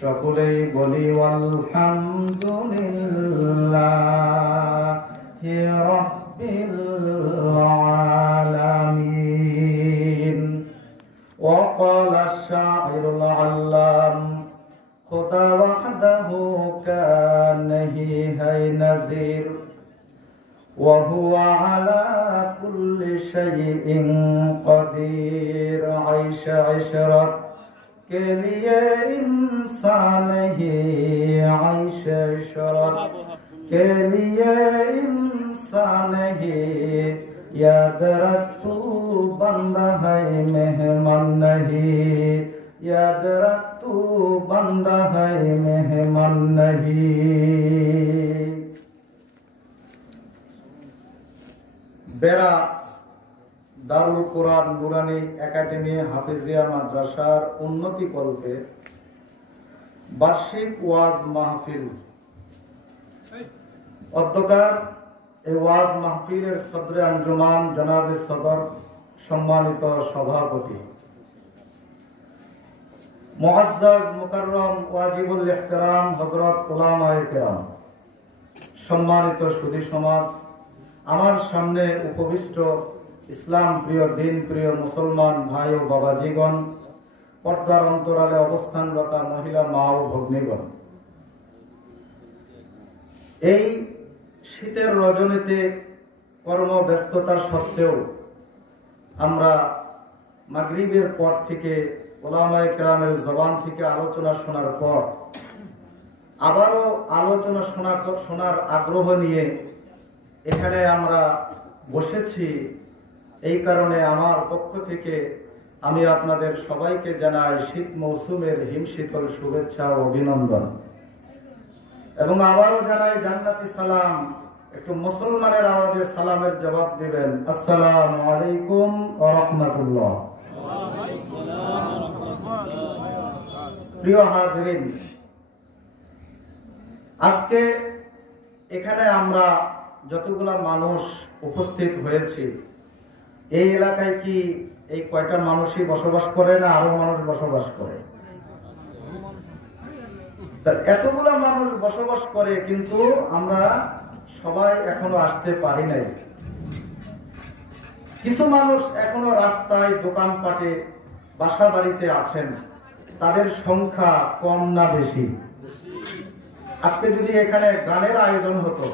সকলেই বলি আলহামদুলিল্লাহি রাব্বিল আলামিন। وقال الشاعر العلام خدا وحده كان هي نذير وهو على كل شيء قدير عيش عشرت के लिए इंसान ही आइश इशरत के लिए इंसान ही याद रख तू बंदा है मेहमान नहीं याद रख तू बंदा है मेहमान नहीं। बेरा দারুল কোরআন নুরানী একাডেমি হাফেজিয়া মাদ্রাসার উন্নতি কল্পে বার্ষিক ওয়াজ মাহফিল অধ্যকার এই ওয়াজ মাহফিলের সদরে আঞ্জুমান জনাবে সদর সম্মানিত সভাপতি মুআজ্জাজ মুকাররম ওয়াজিবুল ইহতিরাম হযরত উলামায়ে কেরাম, সম্মানিত সুধী সমাজ, আমার সামনে উপবিষ্ট ইসলাম প্রিয় দিন প্রিয় মুসলমান ভাই ও বাবাজিগণ, পর্দার অন্তরালে অবস্থানরত মহিলা মা ও ভগ্নীগণ, এই শীতের রজনীতে কর্মব্যস্ততা সত্ত্বেও আমরা মাগরিবের পর থেকে উলামায়ে কেরামের জবান থেকে আলোচনা শোনার পর আবারও আলোচনা শোনার আগ্রহ নিয়ে এখানে আমরা বসেছি। এই কারণে আমার পক্ষ থেকে আমি আপনাদের সবাইকে জানাই শীত মৌসুমের হিমশীতল শুভেচ্ছা ও অভিনন্দন, এবং আবারও জানাই জান্নাতি সালাম। একটু মুসলমানের আওয়াজে সালামের জবাব দিবেন, আসসালামু আলাইকুম ওয়া রাহমাতুল্লাহ। প্রিয় হাজিরিন, আজকে এখানে আমরা যতগুলা মানুষ উপস্থিত হয়েছি, এই এলাকায় কি এই কয়টা মানুষই বসবাস করে না আরো মানুষ বসবাস করে? এতগুলা মানুষ বসবাস করে, কিন্তু আমরা সবাই এখনো আসতে পারি নাই। কিছু মানুষ এখনো রাস্তায় দোকানপাটে বাসা বাড়িতে আছেন, তাদের সংখ্যা কম না বেশি? আজকে যদি এখানে গানের আয়োজন হতো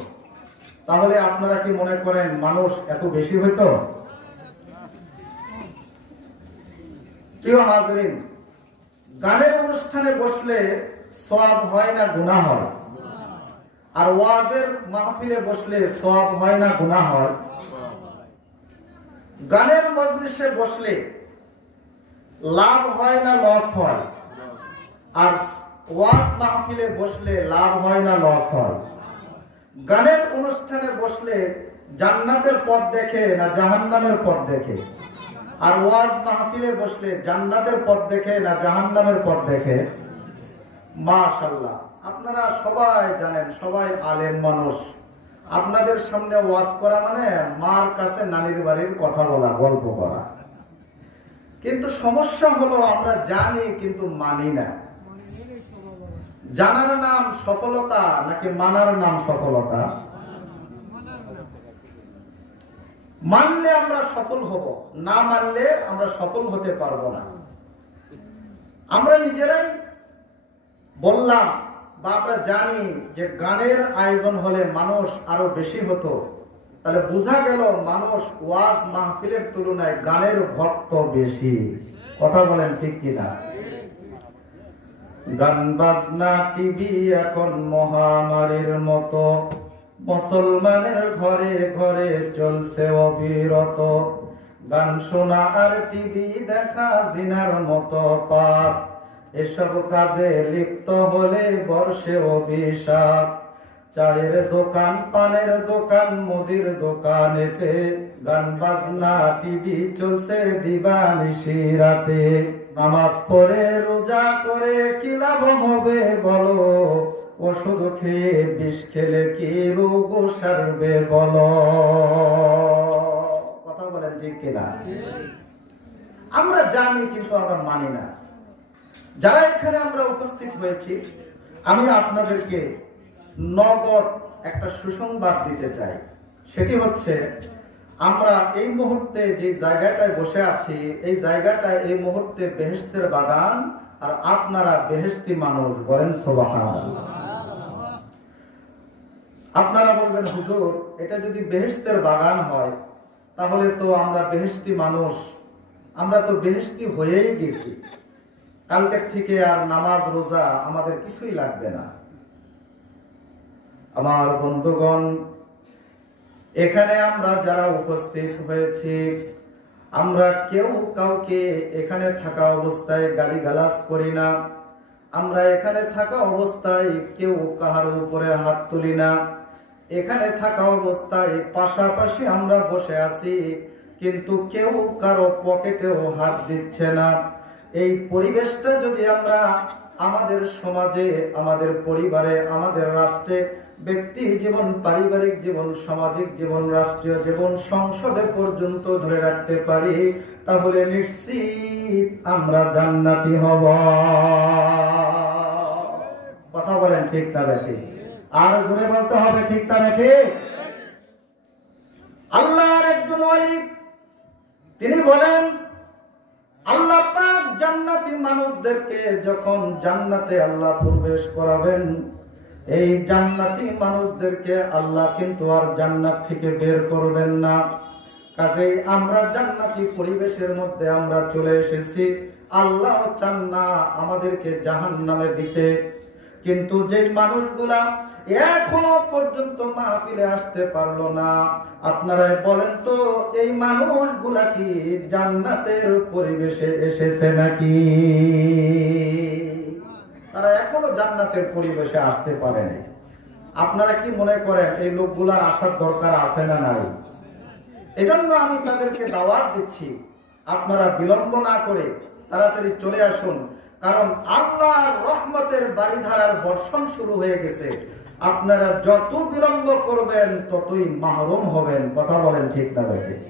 তাহলে আপনারা কি মনে করেন মানুষ এত বেশি হইতো? প্রিয় হাজরিন, গানের অনুষ্ঠানে বসলে সওয়াব হয় না গুনাহ হয়? আর ওয়াজের মাহফিলে বসলে সওয়াব হয় না গুনাহ হয়? গানের মজলিসে বসলে লাভ হয় না লস হয়? আর ওয়াজ মাহফিলে বসলে লাভ হয় না লস হয়? গানের অনুষ্ঠানে বসলে জান্নাতের পথ দেখে না জাহান্নামের পথ দেখে? আর ওয়াজ মাহফিলে বসলে জান্নাতের পথ দেখে না জাহান্নামের পথ দেখে? মাশাআল্লাহ, আপনারা সবাই জানেন, সবাই আলেম মানুষ। আপনাদের সামনে ওয়াজ করা মানে মার কাছে নানির বাড়ির কথা বলা, গল্প করা। কিন্তু সমস্যা হলো আমরা জানি কিন্তু মানি না। জানার নাম সফলতা নাকি মানার নাম সফলতা? মানলে আমরা সফল হব, না মানলে আমরা সফল হতে পারবো না। আমরা নিজেরাই বললাম বা আমরা জানি যে গানের আয়োজন হলে মানুষ আরো বেশি হতো, তাহলে বোঝা গেল মানুষ ওয়াজ মাহফিলের তুলনায় গানের ভক্ত বেশি। কথা বলেন ঠিক কিনা? গান বাজনা টিভি এখন মহামারীর মতো মুসলমানের ঘরে ঘরে চলছে অবিরত। গান শোনা আর টিভি দেখা জিনার মতো পাপ, এসব কাজে লিপ্ত হলে বর্ষে অভিশাপ। চায়ের দোকান, পানের দোকান, মুদির দোকানেতে গান বাজনা টিভি চলছে দিবানিশি রাতে। নামাজ পড়ে রোজা করে কি লাভ হবে বলো, ওষুধ খেয়ে বিষ খেলে কি রোগ সারবে বলো? কথা বলেন ঠিক কিনা? আমরা জানি কিন্তু আমরা মানি না। যারা এখানে আমরা উপস্থিত হয়েছি, আমি আপনাদেরকে নগদ একটা সুসংবাদ দিতে চাই। সেটি হচ্ছে, আমরা এই মুহূর্তে যে জায়গাটায় বসে আছি, এই জায়গাটায় এই মুহূর্তে বেহেশতের বাগান, আর আপনারা বেহেশতি মানুষ। বলেন সুবহানাল্লাহ। আপনারা বলবেন, হুজুর, এটা যদি বেহেশতের বাগান হয় তাহলে তো আমরা বেহেশতি মানুষ, আমরা তো বেহেশতি হয়েই গেছি, কালকের থেকে আর নামাজ রোজা আমাদের কিছুই লাগবে না। আমার বন্ধুগণ, এখানে আমরা যারা উপস্থিত হয়েছি, আমরা কেউ কাউকে এখানে থাকা অবস্থায় গালিগালাজ করি না। আমরা এখানে থাকা অবস্থায় কেউ কাহার উপরে হাত তুলি না। এখানে থাকা অবস্থায় পাশাপাশি আমরা বসে আছি, কিন্তু কেউ কারো পকেটেও হাত দিচ্ছে না। এই পরিবেশটা যদি আমরা আমাদের সমাজে, আমাদের পরিবারে, আমাদের রাষ্ট্রে, ব্যক্তি জীবন, পারিবারিক জীবন, সামাজিক জীবন, রাষ্ট্রীয় জীবন, সংসদে পর্যন্ত ধরে রাখতে পারি, তাহলে নিশ্চিত আমরা জান্নাতি হব। কথা বলেন ঠিক না ঠিক? আর জোরে বলতে হবে ঠিক না ঠিক? আল্লাহর একজন ওয়ালি, তিনি বলেন, আল্লাহ পাক জান্নাতি মানুষদেরকে যখন জান্নাতে আল্লাহ প্রবেশ করাবেন, এই জান্নাতি মানুষদেরকে আল্লাহ কিন্তু আর জান্নাত থেকে বের করবেন না। কাজেই আমরা জান্নাতি পরিবেশের মধ্যে আমরা চলে এসেছি। আল্লাহ চান না আমাদেরকে জাহান্নামে দিতে। কিন্তু যে মানুষগুলা এখনো পর্যন্ত মাহফিলে আসতে পারলো না, আপনারা বলেন তো, এই মানুষগুলা কি জান্নাতের পরিবেশে এসেছে নাকি? তারা এখনো জান্নাতের পরিবেশে আসতে পারেনি। আপনারা কি মনে করেন এই লোকগুলার আসার দরকার আছে না নাই? এজন্য আমি তাদেরকে দাওয়াত দিচ্ছি, আপনারা বিলম্ব না করে তাড়াতাড়ি চলে আসুন। কারণ আল্লাহর রহমতের বারিধারার বর্ষণ শুরু হয়ে গেছে। আপনারা যত বিলম্ব করবেন ততই মাহরুম হবেন। কথা বলেন ঠিক না ঠিক?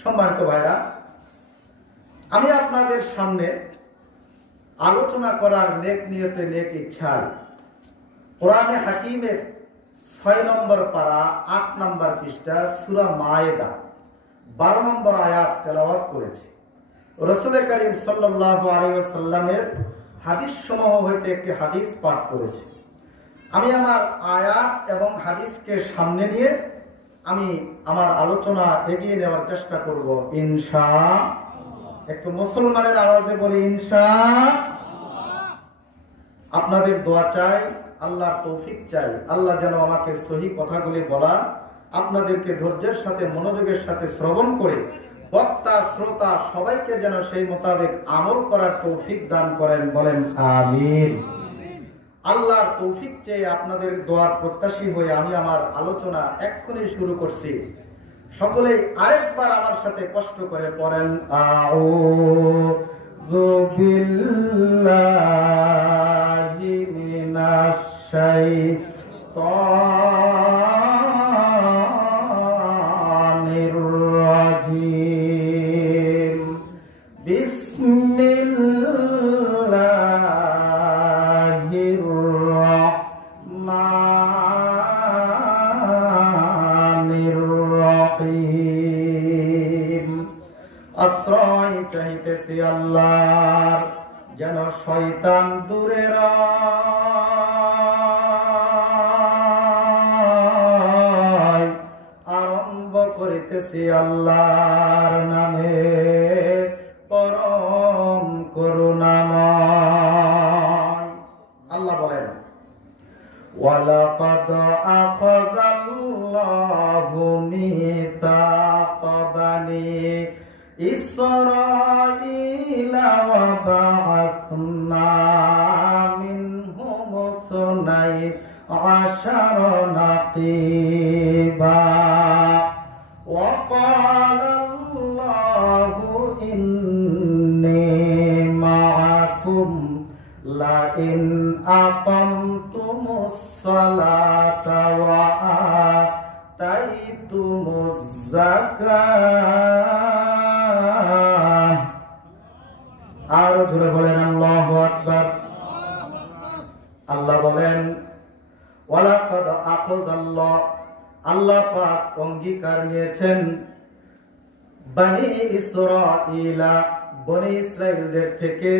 সম্মানিত ভাইরা, আমি আপনাদের সামনে আলোচনা করার নেক নিয়তে, নেক ইচ্ছায় কোরআনে হাকিমের 6 নম্বর পারা 8 নম্বর পৃষ্ঠা সূরা মায়েদা 12 নম্বর আয়াত তেলাওয়াত করেছি। রাসূল করিম সাল্লাল্লাহু আলাইহি ওয়াসাল্লামের হাদিস সমূহ হইতে একটি হাদিস পাঠ করেছি। আমি আমার আয়াত এবং হাদিসকে সামনে নিয়ে আমি আমার আলোচনা এগিয়ে নেওয়ার চেষ্টা করব ইনশাআল্লাহ। একটু মুসলমানের আওয়াজে বলি ইনশাআল্লাহ। আপনাদের দোয়া চাই, আল্লাহর তৌফিক চাই। আল্লাহ যেন আমাকে সহি কথাগুলি বলার, আপনাদেরকে ধৈর্যের সাথে, মনোযোগের সাথে শ্রবণ করে বক্তা শ্রোতা সবাইকে যেন সেই মোতাবেক আমল করার তৌফিক দান করেন। বলেন আমিন। আল্লাহর তৌফিক চেয়ে, আপনাদের দোয়ার প্রত্যাশী হয়ে আমি আমার আলোচনা এক্ষুনি শুরু করছি। সকলেই আরেকবার আমার সাথে কষ্ট করে পড়েন, আউযু বিল্লাহি মিনাশ শাইতানির রাজিম। বিসমিল্লাহির রাহমানির রাহিম। আশ্রয় চাইতেছি আল্লাহর, যেন শয়তান দূরে রয়। আরম্ভ করিতেছি আল্লাহর নামে, পরম করুণাময়। আল্লাহ বলেন, ওয়ালাকাদ আখাযাল্লাহু মিসাকা বানি ইসরাঈলা ওয়া বা'আথনা মিনহুম ইসনাই আশারা নাকীবা ওয়া ক্বালা আল্লাহু ইন্নী মা'আকুম লা ইন আকামতুমুস সালাতা ওয়া আতাইতুমুজ যাকাত। আর আরো জোরে বলেন আল্লাহু আকবার। আল্লাহ বলেন ওয়ালাকাদ আখাযাল্লাহ, আল্লাহ পাক অঙ্গীকার নিয়েছেন বনি ইসরাঈলা, বনি ইসরাঈলদের থেকে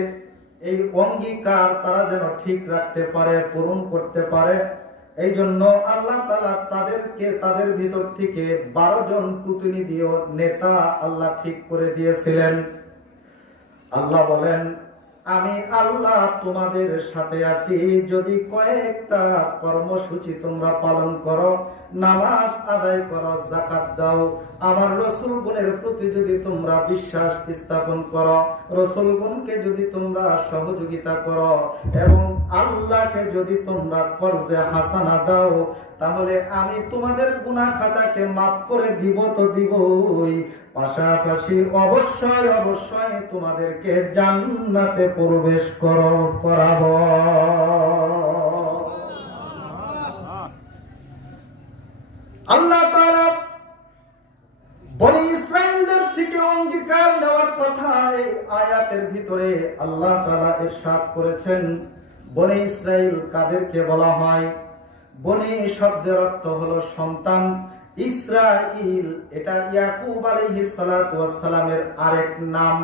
এই অঙ্গীকার তারা যেন ঠিক রাখতে পারে, পূরণ করতে পারে। এই জন্য আল্লাহ তাআলা তাদের ভিতর থেকে 12 জন প্রতিনিধি ও নেতা আল্লাহ ঠিক করে দিয়েছিলেন। আল্লাহ বলেন আমি আল্লাহ তোমাদের সাথে আছি যদি কয়েকটা কর্মসূচি তোমরা পালন করো, নামাজ আদায় করো, যাকাত দাও, আমার রাসূলগণের প্রতি যদি তোমরা বিশ্বাস স্থাপন করো, রাসূলগণকে যদি তোমরা সহযোগিতা করো এবং আল্লাহকে যদি তোমরা কর্জে হাসানা দাও, তাহলে আমি তোমাদের গুনাহ খাতাকে মাফ করে দিব তো দিবই, পাশাপাশি অবশ্যই অবশ্যই তোমাদেরকে জান্নাতে প্রবেশ করাবো। আল্লাহ তাআলা বনি ইসরাঈলদের থেকে অঙ্গীকার নেওয়ার কথা এই আয়াতের ভিতরে আল্লাহ তাআলা ইরশাদ করেছেন। বনি ইসরাঈল কাদেরকে বলা হয়? বনি শব্দের অর্থ হলো সন্তান। ইসরাঈল এটা ইয়াকুব আলাইহিস সালাতু ওয়াস সালামের আরেক নাম।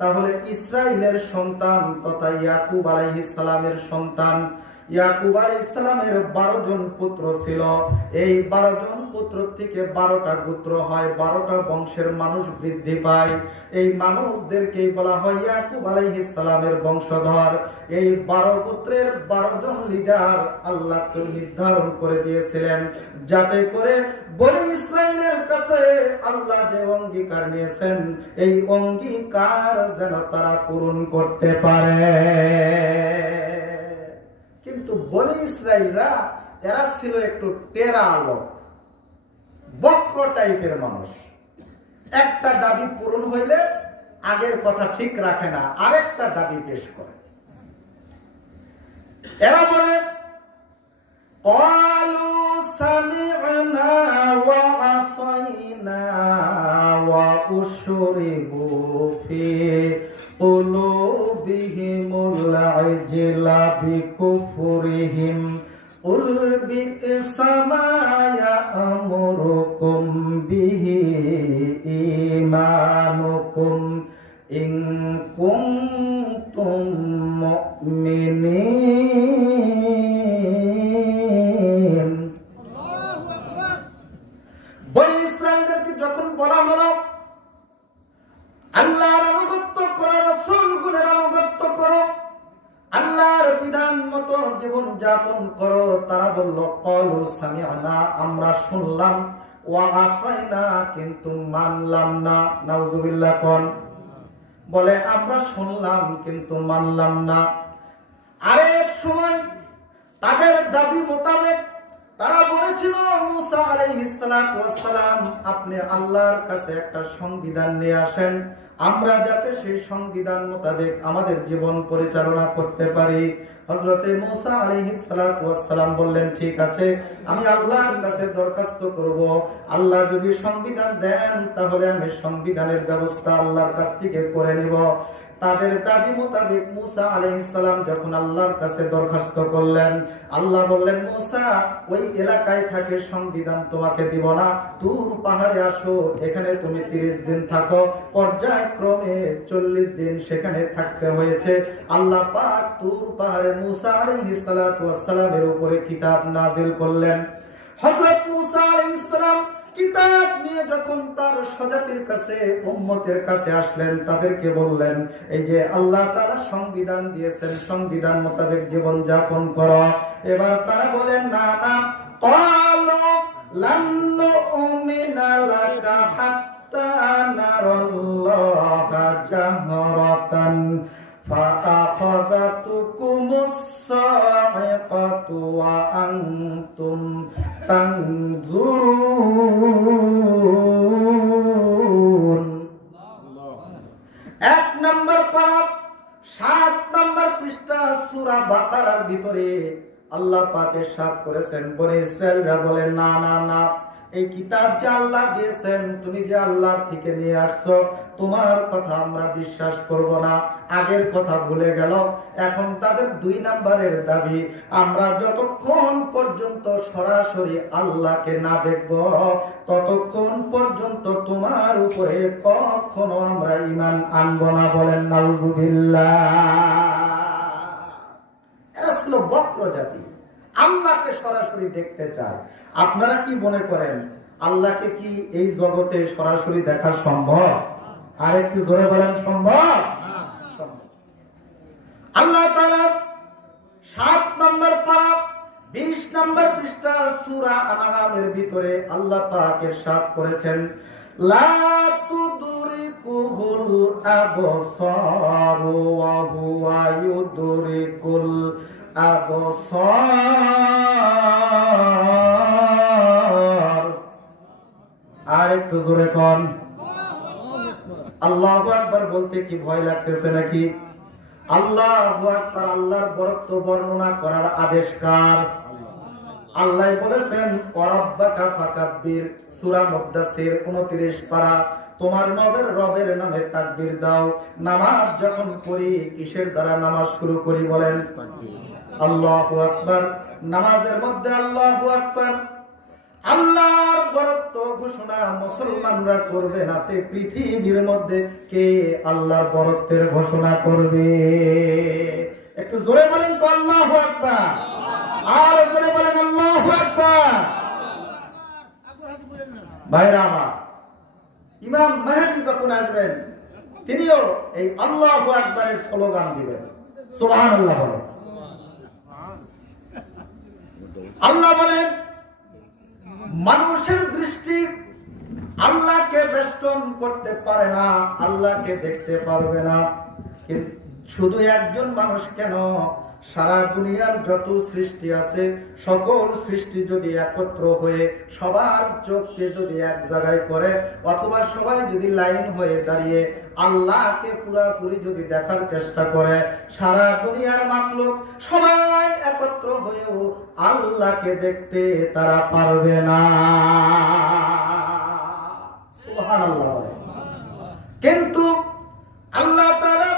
তাহলে ইসরাঈলের সন্তান তথা ইয়াকুব আলাইহিস সালামের সন্তান। ইয়াকুব আলাইহিস সালামের 12 জন পুত্র ছিল। এই 12 জন পুত্র থেকে 12টা গোত্র হয়, 12টা বংশের মানুষ বৃদ্ধি পায়। এই মানুষদেরকে বলা হয় ইয়াকুব আলাইহিস সালামের বংশধর। এই 12 গোত্রের 12 জন লিডার আল্লাহ তো নির্ধারণ করে দিয়েছিলেন, যাতে করে বনি ইসরাঈলের কাছে আল্লাহ যে অঙ্গীকার নিয়েছেন এই অঙ্গীকার যেন তারা পূরণ করতে পারে। কিন্তু বনি ইসরাঈলরা এরা ছিল একটু টেরা লোক, বক্র টাইপের মানুষ। একটা দাবি পূরণ হইলে আগের কথা ঠিক রাখে না, আরেকটা দাবি পেশ করে। এরা বলে ক্বালু সামি'না ওয়া আসাইনা ওয়া উশরিবু ফি قلوبهم العجل بكفرهم قل بئس ما يأمركم به إيمانكم إن كنتم مؤمنين। বনি ইসরাঈলদেরকে যখন বলা হলো আল্লাহর আনুগত্য করো, রাসূলগণের আনুগত্য করো, আল্লাহর বিধান মতো জীবন যাপন করো, তারা বলল ক্বালু সামি'না, আমরা শুনলাম, ওয়া আসাইনা, কিন্তু মানলাম না। নাউজুবিল্লাহ কোন বলে আমরা শুনলাম কিন্তু মানলাম না। আরেক সময় তাদের দাবি মোতাবেক তারা বলেছিল মুসা আলাইহিস সালাতু ওয়াস সালাম আপনি আল্লাহর কাছে একটা সংবিধান নিয়ে আসেন, আমরা যাতে সেই সংবিধান মোতাবেক আমাদের জীবন পরিচালনা করতে পারি। হযরতে মুসা আলাইহিস সালাতু ওয়াস সালাম বললেন ঠিক আছে, আমি আল্লাহর কাছে দরখাস্ত করব, আল্লাহ যদি সংবিধান দেন তাহলে আমি সংবিধানের ব্যবস্থা আল্লাহর কাছ থেকে করে নিব। তাদের দাবি মোতাবেক মুসা আলাইহিস সালাম যখন আল্লাহর কাছে দরখাস্ত করলেন, আল্লাহ বললেন মুসা ওই এলাকায় থাকে সংবিধান তোমাকে দিব না, তুর পাহাড়ে আসো, এখানে তুমি 30 দিন থাকো। পর্যায়ক্রমে 40 দিন সেখানে থাকতে হয়েছে। আল্লাহ পাক তুর পাহাড়ে মুসা আলাইহিস সালাতু ওয়াস সালামের উপরে কিতাব নাযিল করলেন। হযরত মুসা আলাইহিস সালাম কিতাব নিয়ে যখন তার স্বজাতির কাছে, উম্মতের কাছে আসলেন, তাদেরকে বললেন এই যে আল্লাহ তাআলা সংবিধান দিয়েছেন, সংবিধান মোতাবেক জীবন যাপন করো। এবার তারা বলেন না না, ক্বালু লান নু'মিনা লাকা হাত্তা নারাল্লাহা জাহরাতান ফাআখাযাতুকুমুস সা'iকাতু ওয়া আনতুম তানজুরুন। 1 নম্বর পারা 7 নম্বর পৃষ্ঠা সূরা বাকারার ভিতরে আল্লাহ পাক ইরশাদ করেছেন, বনি ইসরাঈলরা বলে না না না, এই কিতাব যে আল্লাহ দিয়েছেন, তুমি যে আল্লাহর থেকে নিয়ে আসছো, তোমার কথা আমরা বিশ্বাস করব না। আগের কথা ভুলে গেল। এখন তাদের 2 নাম্বারের দাবি, আমরা যতক্ষণ পর্যন্ত সরাসরি আল্লাহকে না দেখব ততক্ষণ পর্যন্ত তোমার উপরে কখনো আমরা ঈমান আনব না। বলেন নাউযুবিল্লাহ। এরা ছিল বক্র জাতি, আল্লাহকে সরাসরি দেখতে চায়। আপনারা কি মনে করেন আল্লাহকে কি এই জগতে সরাসরি দেখা সম্ভব? আর একটু জোরে বলেন, সম্ভব? আল্লাহ তাআলা 7 নম্বর পারা 20 নম্বর পৃষ্ঠা সূরা আনআমের ভিতরে আল্লাহ পাক ইরশাদ করেছেন, লা তুদরিকুহুল আবসার ওয়া হুয়া ইউদরিকুল আবসার। আর একটু জোরে কোন আল্লাহু আকবার। বলতে কি ভয় লাগতেছে নাকি? আল্লাহু আকবার, আল্লাহর বরত্ব বর্ণনা করার আদেশ কার? আল্লাহ বলেছেন ওয়ারাব্বাকা ফাকাব্বির, সূরা মুদ্দাসির 29 পারা। তোমার রবের নামে তাকবীর দাও। নামাজ যখন পড়ি কিসের দ্বারা নামাজ শুরু করি? বলেন আল্লাহু আকবার। নামাজের মধ্যে আল্লাহু আকবার, আল্লাহর বরত্ব ঘোষণা মুসলমানরা করবে না, তে পৃথিবীর মধ্যে কে আল্লাহর বরত্বের ঘোষণা করবে? একটু জোরে বলেন তো আল্লাহু আকবার। আর জোরে বলেন আল্লাহু আকবার। ভাইরা আমার, ইমাম মাহদী যখন আসবেন তিনিও এই আল্লাহু আকবারের স্লোগান দিবেন। সুবহানাল্লাহ বলেন। আল্লাহ বলেন মানুষের দৃষ্টি আল্লাহকে বেষ্টন করতে পারে না, আল্লাহকে দেখতে পারবে না। কিন্তু শুধু একজন মানুষ কেন, সারা দুনিয়ার যত সৃষ্টি আছে সকল সৃষ্টি যদি একত্র হয়ে সবার চোখকে যদি এক জায়গায় করে, অথবা সবাই যদি লাইন হয়ে দাঁড়িয়ে আল্লাহকে পুরোপুরি যদি দেখার চেষ্টা করে, সারা দুনিয়ার মাখলুক সবাই একত্র হয়েও আল্লাহকে দেখতে তারা পারবে না। সুবহানাল্লাহ। কিন্তু আল্লাহ তাআলা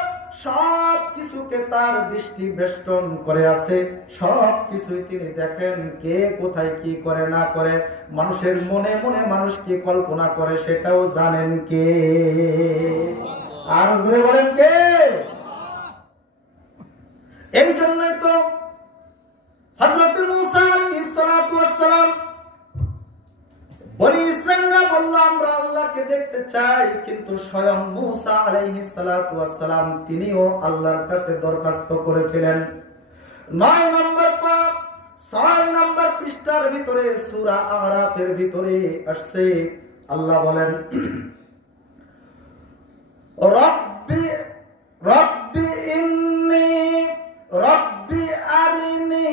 সব কিছুকে তার দৃষ্টি বেষ্টন করে আছে, সব কিছুই তিনি দেখেন, কে কোথায় কি করে না করে, মানুষের মনে মনে মানুষ কি কল্পনা করে সেটাও জানেন কে? আর জোরে বলেন কে? এই জন্যই তো হযরত মূসা আলাইহিস সালাতু ওয়াস সালাম বনি ইসরাঈলরা বলল আমরা আল্লাহকে দেখতে চাই, কিন্তু স্বয়ং মূসা আলাইহিস সালাতু ওয়াস সালাম তিনিও আল্লাহর কাছে দরখাস্ত করেছিলেন। 9 নম্বর পারা 6 নম্বর পৃষ্ঠার ভিতরে সূরা আরাফের ভিতরে আসছে, আল্লাহ বলেন রব্বি রব্বি ইন্নী রব্বি আরিনি,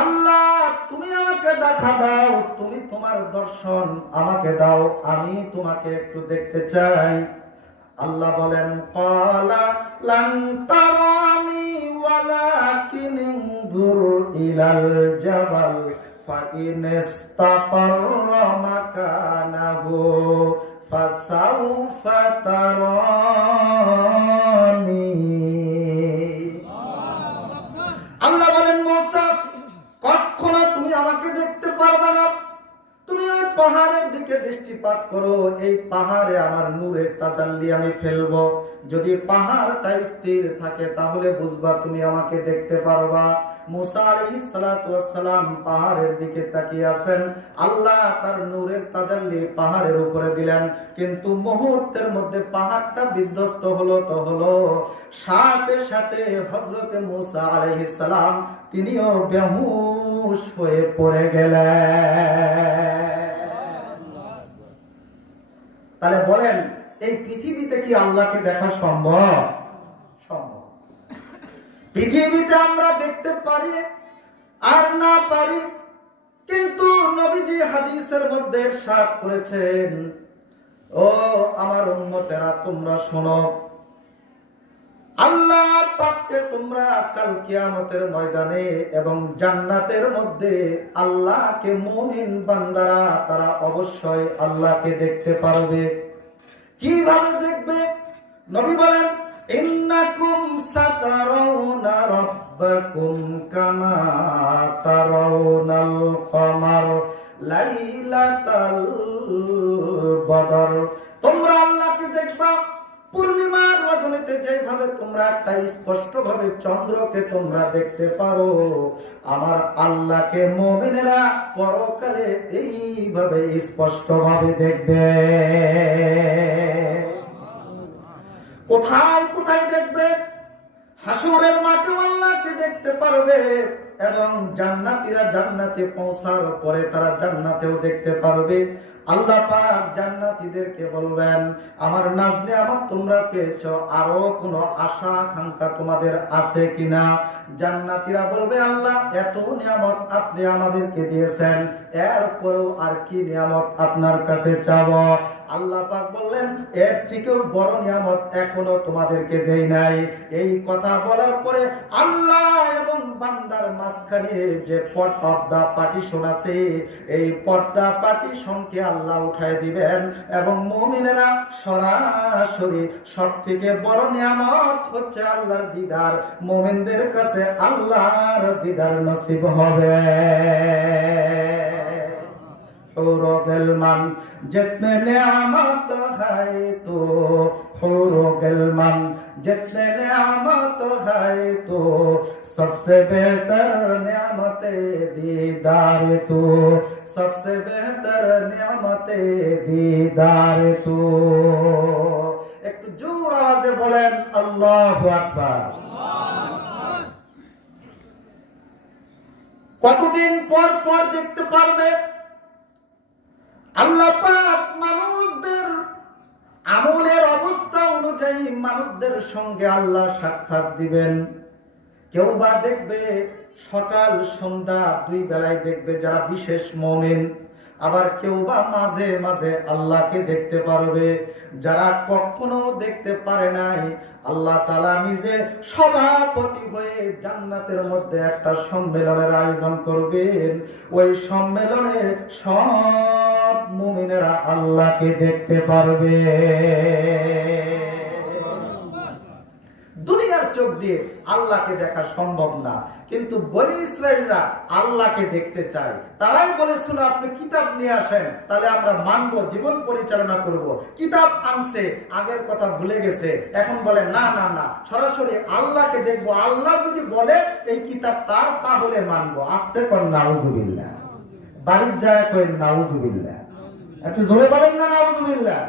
আল্লাহ তুমি আমাকে দেখা দাও, তুমি তোমার দর্শন আমাকে দাও, আমি তোমাকে একটু দেখতে চাই। আল্লাহ বলেন ক্বালা লান তারানি ওয়ালাকিন ইনজুর ইলাল জাবাল ফাইন ইসতাকাররা মাকানাহু ফাসাউফা তারানি। আল্লাহ বলেন মূসা কখনো তুমি আমাকে দেখতে পারবে না, তুমি ওই পাহাড়ের দিকে দৃষ্টিপাত করো, এই পাহাড়ে আমার নূরের তাজাল্লি আমি ফেলবো, যদি পাহাড়টা স্থির থাকে তাহলে বুঝবা তুমি আমাকে দেখতে পারবা। মূসা আলাইহিস সালাতু ওয়াস সালাম পাহাড়ের দিকে তাকিয়ে আছেন, আল্লাহ তার নূরের তাজাল্লি পাহাড়ের উপরে দিলেন, কিন্তু মুহূর্তের মধ্যে পাহাড়টা বিধ্বস্ত হলো তো হলো, সাথে সাথে হযরত মূসা আলাইহিস সালাম তিনিও বেহুশ হয়ে পড়ে গেলেন। তাহলে বলেন এই পৃথিবীতে কি আল্লাহকে দেখা সম্ভব? সম্ভব। পৃথিবীতে আমরা দেখতে পারি আর না পারি, কিন্তু নবীজি হাদিসের মধ্যে ইরশাদ করেছেন, ও আমার উম্মতেরা তোমরা শোনো, আল্লাহ পাককে তোমরা কাল কিয়ামতের ময়দানে এবং জান্নাতের মধ্যে আল্লাহকে মুমিন বান্দারা তারা অবশ্যই আল্লাহকে দেখতে পারবে। কিভাবে দেখবে? নবী বলেন ইন্নাকুম সাতারাউনা রাব্বাকুম কামা তারাউনাল কমার লাইলাতাল বদর। তোমরা আল্লাহকে দেখবা পূর্ণিমার রজনীতে যেভাবে তোমরা একটা স্পষ্ট ভাবে চন্দ্রকে তোমরা দেখতে পারো, আমার আল্লাহকে মুমিনেরা পরকালে এইভাবে স্পষ্ট ভাবে দেখবে। কোথায় কোথায় দেখবে? হাসরের মাঠে আল্লাহকে দেখতে পারবে, এবং জান্নাতীরা জান্নাতে পৌঁছার পরে তারা জান্নাতেও দেখতে পারবে। আল্লাহ পাক জান্নাতীদেরকে বলবেন, আমার নাজ নিয়ামত তোমরা পেয়েছো, আরো কোনো আশা আকাঙ্ক্ষা তোমাদের আছে কিনা? জান্নাতীরা বলবে, আল্লাহ এত নিয়ামত আপনি আমাদেরকে দিয়েছেন, এরপরেও আর কি নিয়ামত আপনার কাছে চাবো? আল্লাহ পাক বললেন, এর থেকেও বড় নিয়ামত এখনো তোমাদেরকে দেই নাই। এই কথা বলার পরে আল্লাহ এবং বান্দার মাঝখানে যে পর্দা পার্টিশন আছে, এই পর্দা পার্টিশনকে আল্লাহ উঠায় দিবেন, এবং মুমিনেরা সরাসরি সবথেকে বড় নিয়ামত হচ্ছে আল্লাহর দিদার, মুমিনদের কাছে আল্লাহর দিদার নসিব হবে। हूरो गिलमन जितने नियामत है तो, हूरो गिलमन जितने नियामत है तो, सबसे बेहतर नियामत दीदार तो, सबसे बेहतर नियामत दीदार तो। একটু জোর আওয়াজে বলেন আল্লাহু আকবার। কতদিন পর পর দেখতে পারবে? আল্লাহ পাক মানুষদের আমলের অবস্থা অনুযায়ী মানুষদের সঙ্গে আল্লাহ সাক্ষাৎ দিবেন। কেউ বা দেখবে সকাল সন্ধ্যা দুই বেলায় দেখবে যারা বিশেষ মুমিন, আবার কেউ বা মাঝে মাঝে আল্লাহকে দেখতে পারবে। যারা কখনো দেখতে পারে নাই, আল্লাহ তাআলা নিজে সভাপতি হয়ে জান্নাতের মধ্যে একটা সম্মেলনের আয়োজন করবেন। ওই সম্মেলনে সব মুমিনেরা আল্লাহকে দেখতে পারবে। দুনিয়ার চোখ দিয়ে আল্লাহকে দেখা সম্ভব না, কিন্তু বনি ইসরাইলরা আল্লাহকে দেখতে চায়। তারাই বলেছিল, আপনি কিতাব নিয়ে আসেন, তাহলে আমরা মানবো, জীবন পরিচালনা করব। কিতাব আনছে, আগের কথা ভুলে গেছে, এখন বলে না না না, সরাসরি আল্লাহকে দেখবো। আল্লাহ যদি বলে এই কিতাব তার, তাহলে মানবো। আস্তে কর নাউজুবিল্লাহ, বাড়ির যায় কই নাউজুবিল্লাহ, একটু জোরে বলেন না নাউজুবিল্লাহ।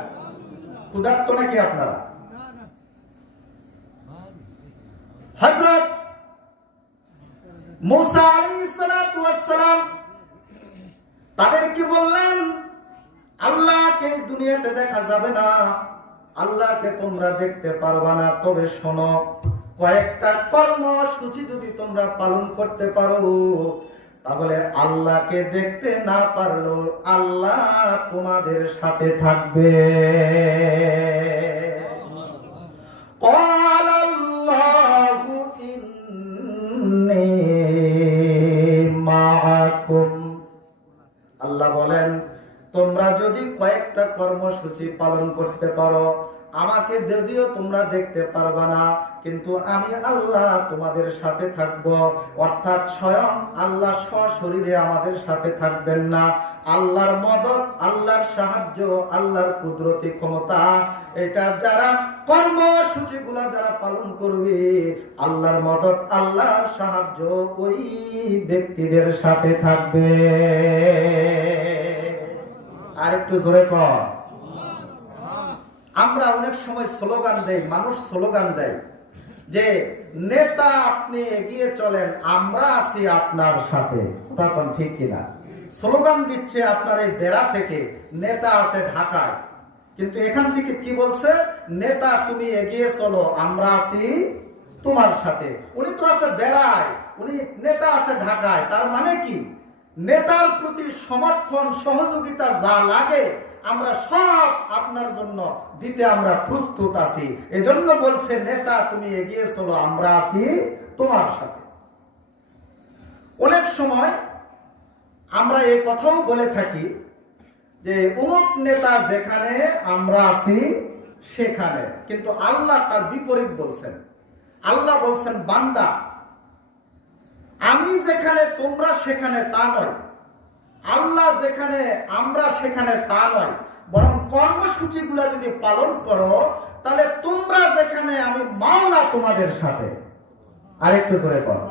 ক্ষুধার্ত নাকি আপনারা? হযরত মুসা আলাইহিস সালাতু ওয়াস সালাম তাদেরকে বললেন, আল্লাহকে দুনিয়াতে দেখা যাবে না, আল্লাহকে তোমরা দেখতে পারবা না, তবে শোনো, কয়েকটা কর্মসূচি যদি তোমরা পালন করতে পারো, তাহলে আল্লাহকে দেখতে না পারলেও আল্লাহ তোমাদের সাথে থাকবে। আল্লাহ বলেন, তোমরা যদি কয়েকটা কর্মসূচি পালন করতে পারো, আমাকে যদিও তোমরা দেখতে পারবা না, কিন্তু আমি আল্লাহ তোমাদের সাথে থাকব। অর্থাৎ স্বয়ং আল্লাহ সশরীরে আমাদের সাথে থাকবেন না, আল্লাহর মদদ, আল্লাহর সাহায্য, আল্লাহর কুদরতি ক্ষমতা, এটা যারা কর্মসূচিগুলো যারা পালন করবে, আল্লাহর মদদ, আল্লাহর সাহায্য ওই ব্যক্তিদের সাথে থাকবে। আর একটু জোরে কর। আমরা অনেক সময় স্লোগান দেই, মানুষ স্লোগান দেয় যে নেতা আপনি এগিয়ে চলেন, আমরা আছি আপনার সাথে। তখন ঠিক কিনা? স্লোগান দিচ্ছে আপনার এই বেড়া থেকে, নেতা আছে ঢাকায়, কিন্তু এখান থেকে কি বলছে? নেতা তুমি এগিয়ে চলো, আমরা আছি তোমার সাথে। উনি তো আছে বেড়ায়, উনি নেতা আছে ঢাকায়। তার মানে কি? নেতার প্রতি সমর্থন সহযোগিতা যা লাগে আমরা সব আপনার জন্য দিতে আমরা প্রস্তুত আছি। এজন্য বলছে নেতা তুমি এগিয়ে চলো, আমরা আছি তোমার সাথে। অনেক সময় আমরা এই কথাও বলে থাকি যে অমুক নেতা যেখানে আমরা আছি সেখানে, কিন্তু আল্লাহ তার বিপরীত বলছেন। আল্লাহ বলছেন, বান্দা আমি যেখানে তোমরা সেখানে তা নয়, আল্লাহ যেখানে আমরা সেখানে তা নয়, বরং কর্মসূচিগুলো যদি পালন করো তাহলে তোমরা যেখানে আমি মাওলা তোমাদের সাথে। আরেকটু করে করো।